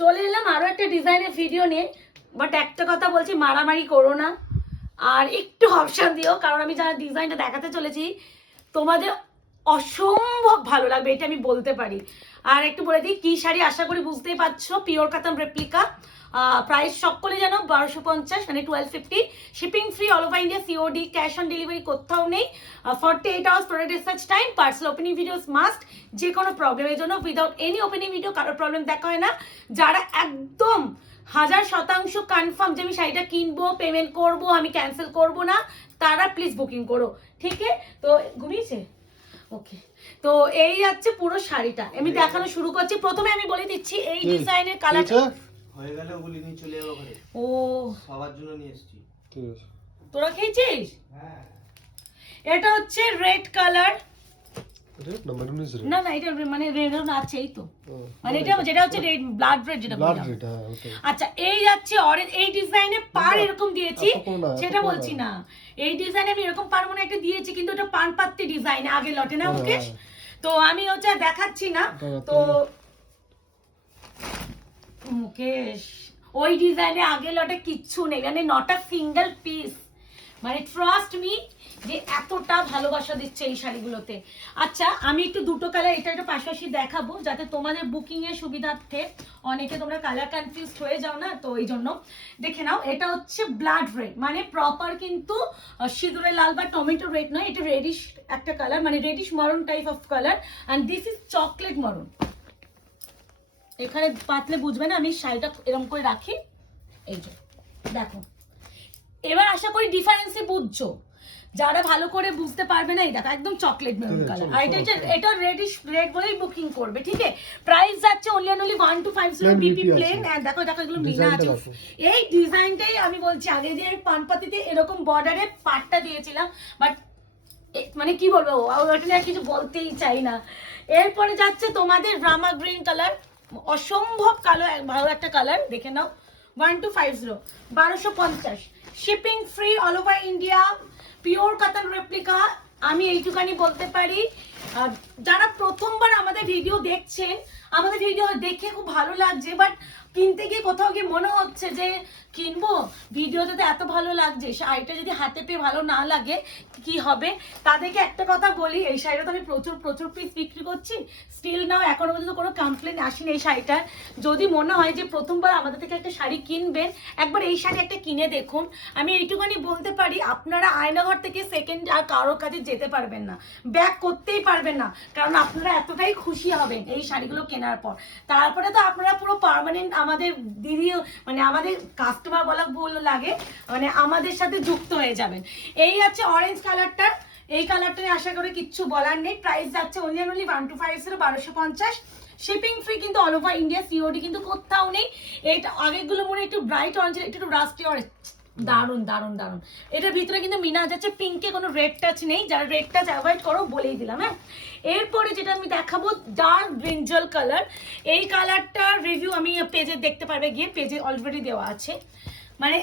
চলে এলাম আরও একটা ডিজাইনের ভিডিও নিয়ে বাট একটা কথা বলছি, মারামারি করো না। আর একটু অপশান দিও, কারণ আমি যারা ডিজাইনটা দেখাতে চলেছি, তোমাদের অসম্ভব ভালো লাগবে, এটা আমি বলতে পারি। আর একটু বলে দিই, কি শাড়ি আশা করি বুঝতেই পারছ? পিওর কাতাম রেপ্লিকা প্রাইস সকলে জানো, বারোশো পঞ্চাশ মানে twelve fifty shipping free all over India COD cash on delivery কোথাও নেই। Forty eight hours product research time parcel opening videos must যে কোনো প্রবলেমের জন্য উইদাউট এনি ওপেনিং ভিডিও কারোর প্রবলেম দেখা হয় না। যারা একদম হাজার শতাংশ কনফার্ম যে আমি শাড়িটা কিনবো পেমেন্ট করব, আমি ক্যান্সেল করব না, তারা প্লিজ বুকিং করো। ঠিক তো ঘুমিয়েছে? ওকে তো এই যাচ্ছে পুরো শাড়িটা। আমি দেখানো শুরু করছি। প্রথমে আমি বলে দিচ্ছি এই ডিজাইনের কালারটা ঠিক হয়ে গেল ওগুলি নিয়ে চলে যাব ঘরে। ও। সবার জন্য নিয়ে এসেছি। ঠিক তোরা খেয়েছিস? হ্যাঁ। এটা হচ্ছে রেড কালার না না এটা মানে তো। মানে এটা যেটা হচ্ছে ব্লাড রেড যেটা ব্লাড বললাম। রেড হ্যাঁ আচ্ছা এই যাচ্ছে অরেঞ্জ এই ডিজাইনে পার এরকম দিয়েছি এত কোনো না, এত সেটা বলছি না। না। এই ডিজাইনে আমি এরকম পার মনে একটা দিয়েছি কিন্তু ওটা পান পাত্তি ডিজাইন আগে লটে না হ্যাঁ, মুকেশ? হ্যাঁ। তো আমি আর দেখাচ্ছি না। তো মুকেশ ওই ডিজাইনে আগে লটে কিচ্ছু নেই মানে নট সিঙ্গেল পিস মানে ট্রাস্ট মি যে এতটা ভালোবাসা দিচ্ছে এই শাড়িগুলোতে। আচ্ছা আমি একটু দুটো কালার এটা একটা পাশাপাশি দেখাবো যাতে তোমাদের বুকিং এর সুবিধার্থে অনেকে তোমরা কালার কনফিউজ হয়ে যাও না তো এই জন্য। দেখে নাও এটা হচ্ছে ব্লাড রেড মানে প্রপার কিন্তু আহ, সিঁদুরে লাল বা টমেটো রেড নয় এটা রেডিশ একটা কালার মানে reddish maroon type of colour and this is chocolate maroon এখানে পাতলে বুঝবে না আমি শাড়িটা এরকম করে রাখি। এই যে দেখো। এবার আশা করি ডিফারেন্সে বুঝছ। যারা ভালো করে বুঝতে পারবে না এই দেখো একদম চকলেট মেরুন কালার আর এটা হচ্ছে এটা রেডিশ রেড বলেই বুকিং করবে ঠিক আছে? প্রাইস যাচ্ছে only only one two five zero BP. Plain দেখো দেখো এগুলো মিনা আছে। এই ডিজাইনটাই আমি বলছি আগে যে আমি পানপাতিতে এরকম বর্ডারে পাটটা দিয়েছিলাম বাট মানে কি বলব ওটা নিয়ে কিছু বলতেই চাই না। এরপরে যাচ্ছে তোমাদের রামা গ্রিন কালার অসম্ভব কালো এক- ভালো একটা কালার দেখে নাও। ওয়ান টু ফাইভ জিরো বারোশো পঞ্চাশ। Shipping free all over India pure katan replica আমি এইটুকানি বলতে পারি। যারা প্রথমবার আমাদের ভিডিও দেখছেন, আমাদের ভিডিও দেখে খুব ভালো লাগছে বাট কিনতে গিয়ে কোথাও গিয়ে মনে হচ্ছে যে কিনবো? ভিডিওতে তো এত ভালো লাগছে। শাড়িটা যদি হাতে পেয়ে ভালো না লাগে, কি হবে? তাদেরকে একটা কথা বলি, এই শাড়িটা তো আমি প্রচুর প্রচুর পিস বিক্রি করছি। স্টিল নাও এখনও পর্যন্ত কোনো কমপ্লেন আসেনি এই শাড়িটার। যদি মনে হয় যে প্রথমবার আমাদের থেকে একটা শাড়ি কিনবেন, একবার এই শাড়ি একটা কিনে দেখুন। আমি এইটুখানি বলতে পারি, আপনারা আয়নাঘর থেকে সেকেন্ড আর কারোর কাছে যেতে পারবেন না। ব্যাক করতেই পারবেন না। কারণ আপনারা এতটাই খুশি হবেন এই শাড়িগুলো কেনার পর। তারপরে তো আপনারা পুরো পার্মানেন্ট আমাদের দিদি মানে আমাদের কাস্টমার বলা ভুল লাগে মানে আমাদের সাথে যুক্ত হয়ে যাবেন। এই হচ্ছে অরেঞ্জ কালারটা এই কালারটা আশা করি কিচ্ছু বলার নেই। প্রাইস যাচ্ছে only one two five zero বারোশো পঞ্চাশ। শিপিং ফ্রি কিন্তু অল ওভার ইন্ডিয়া সিওডি কিন্তু কোথাও নেই। এটা আগেরগুলো মনে একটু ব্রাইট অরেঞ্জ একটু রাস্টি অরেঞ্জ দারুণ দারুণ দারুণ এটার ভিতরে কিন্তু মিনা যাচ্ছে পিঙ্কে কোনো রেড টাচ নেই, যারা রেড টাচ অ্যাভয়েড করো বলেই দিলাম হ্যাঁ? এরপরে যেটা আমি দেখাবো ডার্ক ব্রিঞ্জল কালার এই কালারটার রিভিউ আমি পেজে দেখতে পারবে, গিয়ে পেজে অলরেডি দেওয়া আছে। মানে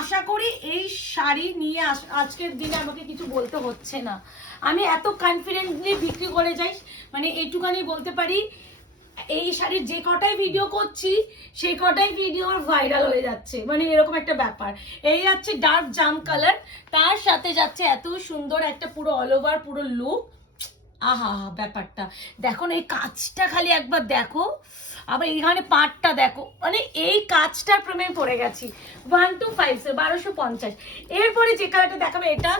আশা করি এই শাড়ি নিয়ে আজকের দিনে আমাকে কিছু বলতে হচ্ছে না। আমি এত কনফিডেন্টলি বিক্রি করে যাই মানে এইটুখানি বলতে পারি এই শাড়ির যে কটাই ভিডিও করছি, সেই কটাই ভিডিও আমার ভাইরাল হয়ে যাচ্ছে। মানে এরকম একটা ব্যাপার। এই যাচ্ছে ডার্ক জাম কালার তার সাথে যাচ্ছে এত সুন্দর একটা পুরো অল ওভার পুরো লুক আহা ব্যাপারটা। দেখো না, এই কাজটা খালি একবার দেখো। আবার এইখানে পাটটা দেখো। মানে এই কাজটার প্রেমে পড়ে গেছি। ওয়ান টু ফাইভ বারোশো পঞ্চাশ। এরপরে যে কালারটা দেখাবে এটা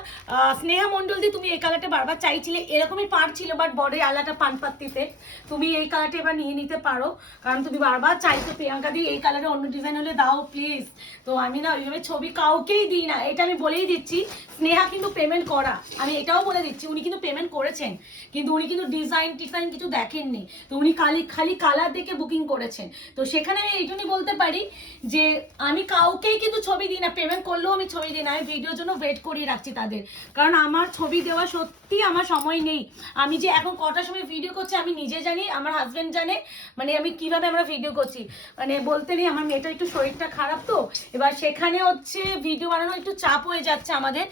স্নেহা মণ্ডল দিয়ে তুমি এই কালারটা বারবার চাইছিলে। এরকমই পার ছিল বাট বড় আলাদা পানপাত্তিতে তুমি এই কালারটা এবার নিয়ে নিতে পারো। কারণ তুমি বারবার চাইছো প্রিয়াঙ্কা দি, এই কালারে অন্য ডিজাইন হলে দাও প্লিজ তো আমি না ওইভাবে ছবি কাউকেই দিই না। এটা আমি বলেই দিচ্ছি, স্নেহা কিন্তু পেমেন্ট করা। আমি এটাও বলে দিচ্ছি, উনি কিন্তু পেমেন্ট করেছেন। কিন্তু উনি কিন্তু ডিজাইন টিজাইন কিছু দেখেননি। তো উনি খালি খালি কালার দেখে বুকিং করেছেন। তো সেখানে আমি এইটুকুনি বলতে পারি যে আমি কাউকেই কিন্তু ছবি দিই না পেমেন্ট করলেও আমি ছবি দিই না। আমি ভিডিওর জন্য ওয়েট করিয়ে রাখছি তাদের। কারণ আমার ছবি দেওয়া সত্যি আমার সময় নেই। আমি যে এখন কটার সময় ভিডিও করছি, আমি নিজে জানি, আমার হাজবেন্ড জানে মানে আমি কীভাবে আমরা ভিডিও করছি। মানে বলতে নেই, আমার মেয়েটার একটু শরীরটা খারাপ তো। এবার সেখানে হচ্ছে ভিডিও বানানো একটু চাপ হয়ে যাচ্ছে আমাদের।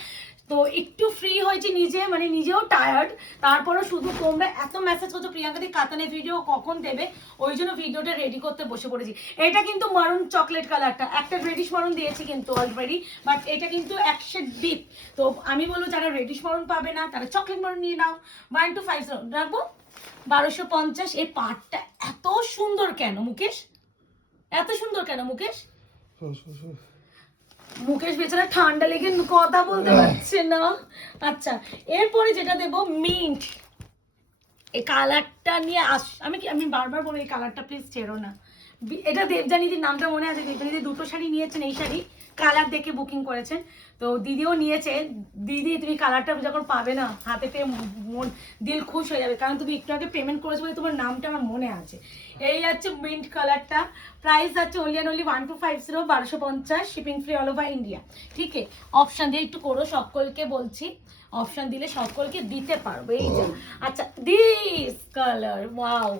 তো একটু ফ্রি হয়েছি নিজে মানে নিজেও টায়ার্ড তারপরে শুধু তোমরা এত মেসেজ করছ প্রিয়াঙ্কা দি কাতানের ভিডিও কখন দেবে? ওই জন্য ভিডিওটা রেডি করতে বসে পড়েছি। এটা কিন্তু মারুন চকলেট কালারটা একটা রেডিশ মারুন দিয়েছি কিন্তু অলরেডি বাট এটা কিন্তু একশো ডিপ তো আমি বলব, যারা রেডিশ মারুন পাবে না, তারা চকলেট মারুন নিয়ে নাও। ওয়ান টু ফাইভ রাখব? বারোশো পঞ্চাশ। এই পাটটা এত সুন্দর কেন, মুকেশ? এত সুন্দর কেন, মুকেশ? মুকেশ বেচারা ঠান্ডা লেগে কথা বলতে পারছে না। আচ্ছা এরপরে যেটা দেব মিন্ট এই কালারটা নিয়ে আস আমি কি আমি বারবার বলি এই কালারটা প্লিজ চেরো না। এটা দেবজানিদির নামটা মনে আছে? দেবজানিদি দুটো শাড়ি নিয়েছেন এই শাড়ি। কালার দেখে বুকিং করেছেন। তো দিদিও নিয়েছে। দিদি, তুমি কালারটা যখন পাবে না, হাতে পেয়ে মন দিল খুশ হয়ে যাবে। কারণ তুমি একটু আগে পেমেন্ট করেছ বলে তোমার নামটা আমার মনে আছে। এই হচ্ছে মিন্ট কালারটা প্রাইস আছে and only one two five zero বারোশো পঞ্চাশ shipping free all over India ঠিক আছে? অপশান দিয়ে একটু করো, সকলকে বলছি। অপশান দিলে সকলকে দিতে পারব। এই যে। আচ্ছা দিস কালার ওয়াও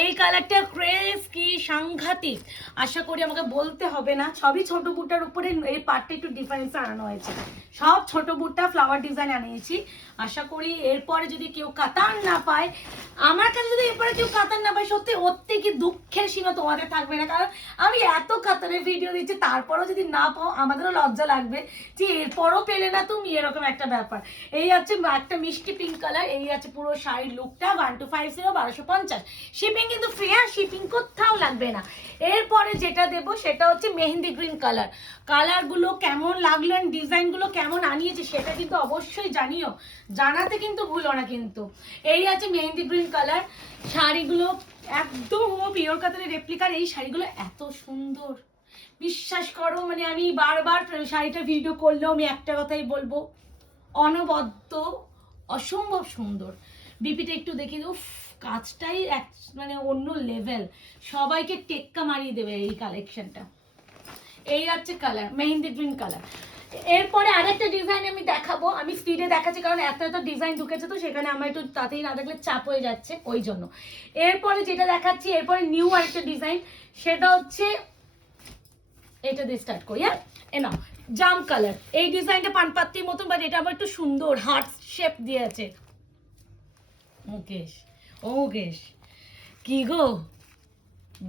এই কালারটা ক্রেজ কি? সাংঘাতিক। আশা করি আমাকে বলতে হবে না। সবই ছোট বুটার উপরে এই পার্টটা একটু ডিফারেন্স আনানো হয়েছে। সব ছোট বুটটা ফ্লাওয়ার ডিজাইন আনিয়েছি। আশা করি এরপরে যদি কেউ কাতার না পায়, আমার কাছে যদি এরপরে কেউ কাতার না পায়, সত্যি ওর থেকে দুঃখের সীমা তোমাদের থাকবে না? কারণ আমি এত কাতারের ভিডিও দিচ্ছি, তারপরও যদি না পাও, আমাদেরও লজ্জা লাগবে। যে এরপরও পেলে না তুমি? এরকম একটা ব্যাপার। এই হচ্ছে একটা মিষ্টি পিঙ্ক কালার এই আছে পুরো শাড়ির লুকটা ওয়ান টু ফাইভ বারোশো পঞ্চাশ। শিপিং কিন্তু ফ্রি আর শিপিং কোথাও লাগবে না। এরপরে যেটা দেবো সেটা হচ্ছে মেহেন্দি গ্রিন কালার কালারগুলো কেমন লাগল অ্যান্ড ডিজাইনগুলো কেমন আনিয়েছে সেটা কিন্তু অবশ্যই জানিও। জানাতে কিন্তু ভুলো না কিন্তু। এই আছে মেহেন্দি গ্রিন কালার শাড়িগুলো একদম পিওর কাতারের রেপ্লিকার এই শাড়িগুলো এত সুন্দর। বিশ্বাস করো মানে আমি বারবার শাড়িটা ভিডিও করলেও আমি একটা কথাই বলব। অনবদ্য, অসম্ভব সুন্দর। বিপিটা একটু দেখি উফ! কাজটাই এক মানে অন্য লেভেল সবাইকে টেক্কা মারিয়ে দেবে এই কালেকশনটা এই হচ্ছে কালার মেহেন্দি গ্রিন কালার এরপরে আরেকটা ডিজাইন আমি দেখাবো। আমি স্পিডে দেখাচ্ছি কারণ এত এত ডিজাইন ঢুকেছে তো, সেখানে আমার একটু তাড়াতাড়ি না দেখলে চাপ হয়ে যাচ্ছে ওই জন্য। এরপরে যেটা দেখাচ্ছি, এরপরে নিউ আরেকটা ডিজাইন সেটা হচ্ছে, এটা দিয়ে স্টার্ট করি হ্যাঁ? এ নাও, জাম কালার এই ডিজাইনটা পানপাত্রির মতন বাট এটা আবার একটু সুন্দর হার্ট শেপ দিয়ে আছে। মুকেশ। ও মুকেশ কি গো?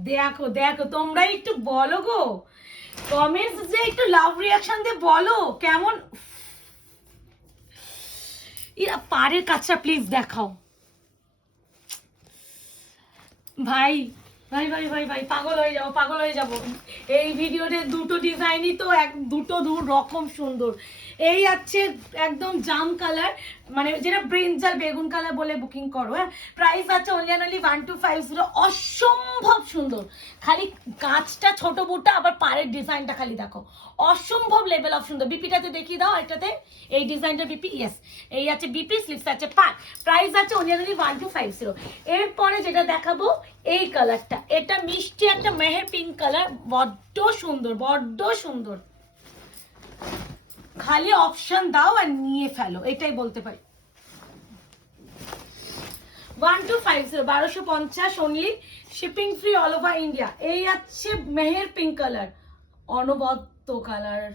দেখো দেখো তোমরাই একটু বলো গো। কমেন্টস যে একটু লাভ রিয়াকশন দিয়ে বলো, কেমন? ইয়া পাড়ের কাজটা প্লিজ দেখাও। ভাই ভাই ভাই ভাই ভাই, পাগল হয়ে যাব পাগল হয়ে যাব। এই ভিডিওতে দুটো ডিজাইনই তো এক, দুটো দু রকম সুন্দর। এই আছে একদম জাম কালার মানে যেটা ব্রিঞ্জাল বেগুন কালার বলে বুকিং করো হ্যাঁ? প্রাইস আছে only and only one two five zero অসম্ভব সুন্দর। খালি গাছটা ছোট বুটা আবার পাড়ের ডিজাইনটা খালি দেখো। অসম্ভব লেভেল অফ সুন্দর। বিপিটা তো দেখিয়ে দাও এটাতে এই ডিজাইনটা বিপি ইয়েস এই আছে বিপি স্লিপস আছে পার প্রাইস আছে only and only one two five zero এরপরে যেটা দেখাবো, এই কালারটা এটা মিষ্টি একটা মেহের পিঙ্ক কালার বড্ড সুন্দর বড্ড সুন্দর। খালি অপশন দাও আর নিয়ে ফেলো, এটাই বলতে পারি। ওয়ান টু ফাইভ জিরো বারোশো পঞ্চাশ only shipping free all over India এই আছে মেহের পিঙ্ক কালার অনবদ্য কালারের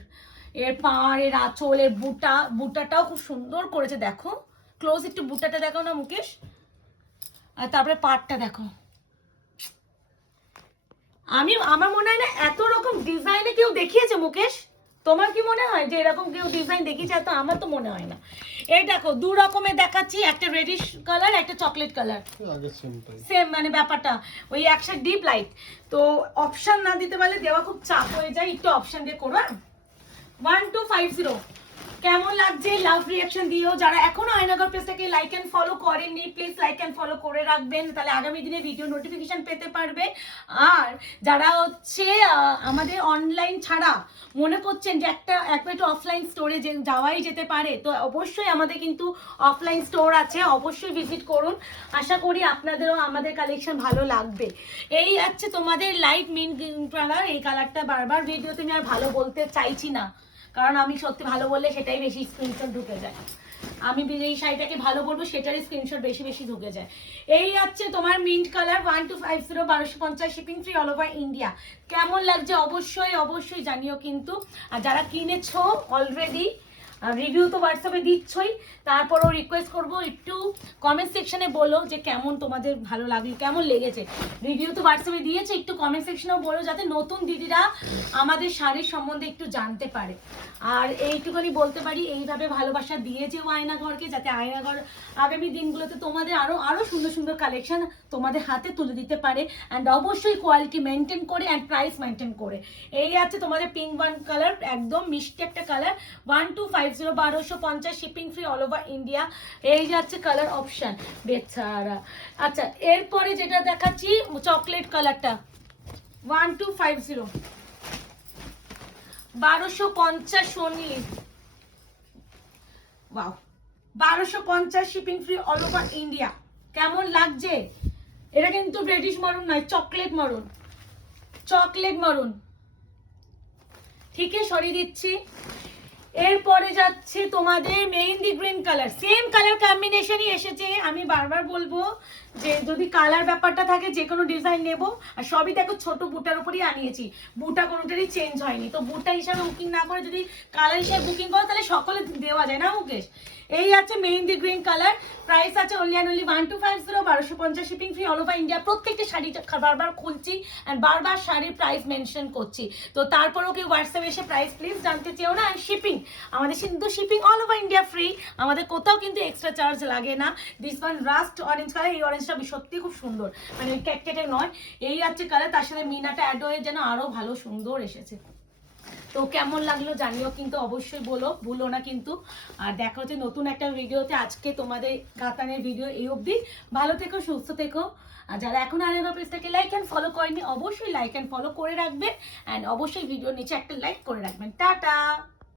পাড় এর আঁচল, এর বুটা, বুটাটাও খুব সুন্দর করেছে, দেখো। ক্লোজ একটু বুটাটা দেখো না, মুকেশ। আর তারপরে পাড়টা দেখো। আমি, আমার মনে হয় না এত রকম ডিজাইনে কেউ দেখিয়েছে, মুকেশ। তোমার কি মনে হয় যে এরকম কেউ ডিজাইন দেখিয়েছে? তো আমার তো মনে হয় না। এই দেখো দু রকমের দেখাচ্ছি একটা রেডিশ কালার একটা চকলেট কালার সেম মানে ব্যাপারটা ওই একসাথে ডিপ লাইট তো অপশন না দিতে পারলে দেওয়া খুব চাপ হয়ে যায়। একটু অপশন দিয়ে করো ওয়ান টু ফাইভ জিরো কেমন লাগছে? লাভ রিয়াকশন দিও। যারা এখনও আয়নাগর পেজটাকে লাইক অ্যান্ড ফলো করেননি প্লিজ লাইক অ্যান্ড ফলো করে রাখবেন। তাহলে আগামী দিনে ভিডিও নোটিফিকেশন পেতে পারবে। আর যারা হচ্ছে আমাদের অনলাইন ছাড়া মনে করছেন যে একটা একটা একটু অফলাইন স্টোরে যে, যাওয়াই যেতে পারে, তো অবশ্যই আমাদের কিন্তু অফলাইন স্টোর আছে। অবশ্যই ভিজিট করুন। আশা করি আপনাদেরও আমাদের কালেকশন ভালো লাগবে। এই হচ্ছে তোমাদের লাইট মিন কালার এই কালারটা বারবার ভিডিওতে আমি আর ভালো বলতে চাইছি না। কারণ আমি সত্যি ভালো বললে সেটাই বেশি স্ক্রিনশট ঢুকে যায়। আমি এই শাড়িটাকে ভালো বলব, সেটারই স্ক্রিনশট বেশি বেশি ঢুকে যায়। এই হচ্ছে তোমার mint colour one two five zero বারোশো পঞ্চাশ shipping free all over India কেমন লাগছে অবশ্যই অবশ্যই জানিও কিন্তু। আর যারা কিনেছো অলরেডি রিভিউ তো হোয়াটসঅ্যাপে দিচ্ছই। তারপরও রিকোয়েস্ট করব, একটু কমেন্ট সেকশনে বলো যে কেমন তোমাদের ভালো লাগল, কেমন লেগেছে। রিভিউ তো হোয়াটসঅ্যাপে দিয়েছে, একটু কমেন্ট সেকশনেও বলো যাতে নতুন দিদিরা আমাদের শাড়ির সম্বন্ধে একটু জানতে পারে। আর এইটুখানি বলতে পারি, এইভাবে ভালোবাসা দিয়েছে ও আয়নাঘরকে, যাতে আয়নাঘর আগামী দিনগুলোতে তোমাদের আরও আরও সুন্দর সুন্দর কালেকশন তোমাদের হাতে তুলে দিতে পারে। অ্যান্ড অবশ্যই কোয়ালিটি মেনটেন করে অ্যান্ড প্রাইস মেনটেন করে। এই আছে তোমাদের পিঙ্ক ওয়ান কালার একদম মিষ্টি একটা colour one two five zero বারোশো পঞ্চাশ shipping free all over India এই যাচ্ছে কালার বেচারা। আচ্ছা এরপরে যেটা দেখাচ্ছি চকলেট কালারটা কেমন লাগছে? এটা কিন্তু ব্রিটিশ নয় চকলেট চকলেট ঠিক সরিয়ে দিচ্ছি। এরপরে যাচ্ছে তোমাদের mehendi green colour same colour কম্বিনেশনই এসেছে। আমি বারবার বলব যে যদি কালার ব্যাপারটা থাকে, যে কোনো ডিজাইন নেব, আর সবই দেখো ছোট বুটার উপরই আনিয়েছি। বুটা কোনোটারই চেঞ্জ হয়নি। তো বুটা হিসাবে বুকিং না করে যদি কালার হিসাবে বুকিং করো, তাহলে সকলে দেওয়া যায় না, মুকেশ? এই আছে মেহেন্দি গ্রিন কালার প্রাইস আছে only and only one two five zero বারোশো পঞ্চাশ shipping free all over India প্রত্যেকটা শাড়িটা বারবার খুলছি অ্যান্ড বারবার শাড়ির প্রাইস মেনশন করছি। তো তারপরেও কি হোয়াটসঅ্যাপে এসে প্রাইস প্লিজ জানতে চেও না অ্যান্ড শিপিং আমাদের কিন্তু shipping all over India free আমাদের কোথাও কিন্তু এক্সট্রা চার্জ লাগে না। This one rust orange colour এই অরেঞ্জটা সত্যি খুব সুন্দর। মানে ওই ক্যাটকেটে নয়, এই আছে কালার তার সাথে মিনাটা অ্যাড হয়ে যেন আরও ভালো সুন্দর এসেছে। তো কেমন লাগল জানিও কিন্তু অবশ্যই বলো, ভুলো না কিন্তু। আর দেখা হচ্ছে নতুন একটা ভিডিওতে। আজকে তোমাদের গাতানের ভিডিও এই অবধি। ভালো থেকো, সুস্থ থেকো। আর যারা এখন আরেবা পেজটাকে লাইক অ্যান্ড ফলো করেনি, অবশ্যই লাইক অ্যান্ড ফলো করে রাখবেন। অ্যান্ড অবশ্যই ভিডিওর নিচে একটা লাইক করে রাখবেন। টাটা!